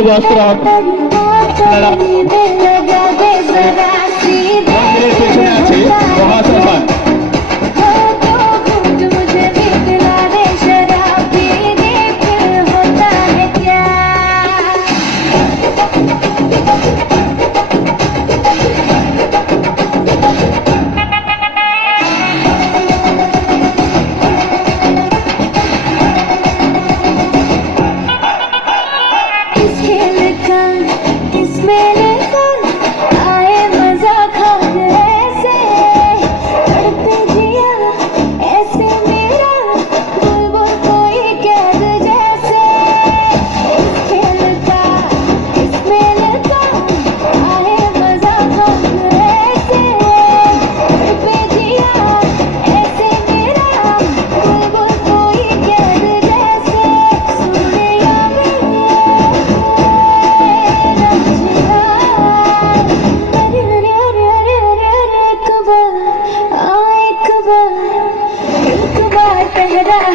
নীল বস্ত্র আপনারা মন্দিরের পেছনে আছে মহাশ্মশান।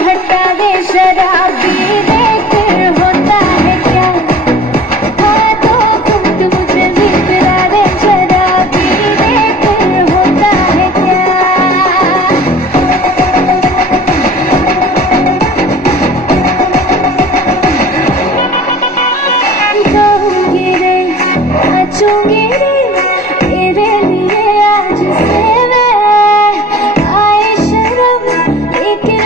हटा दे शराबी देख होता है क्या, हाथों खुद मुझे भी पिला दे शराबी देख होता है क्या। गाऊंगी रे नाचूंगी रे तेरे लिए आज से मैं, आए शर्म लेकिन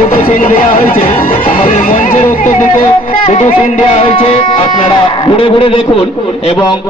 দুটো সিন দেওয়া হয়েছে, আমাদের মঞ্চের উত্তর দিকে দুটো সিন দেওয়া হয়েছে, আপনারা ঘুরে ঘুরে দেখুন এবং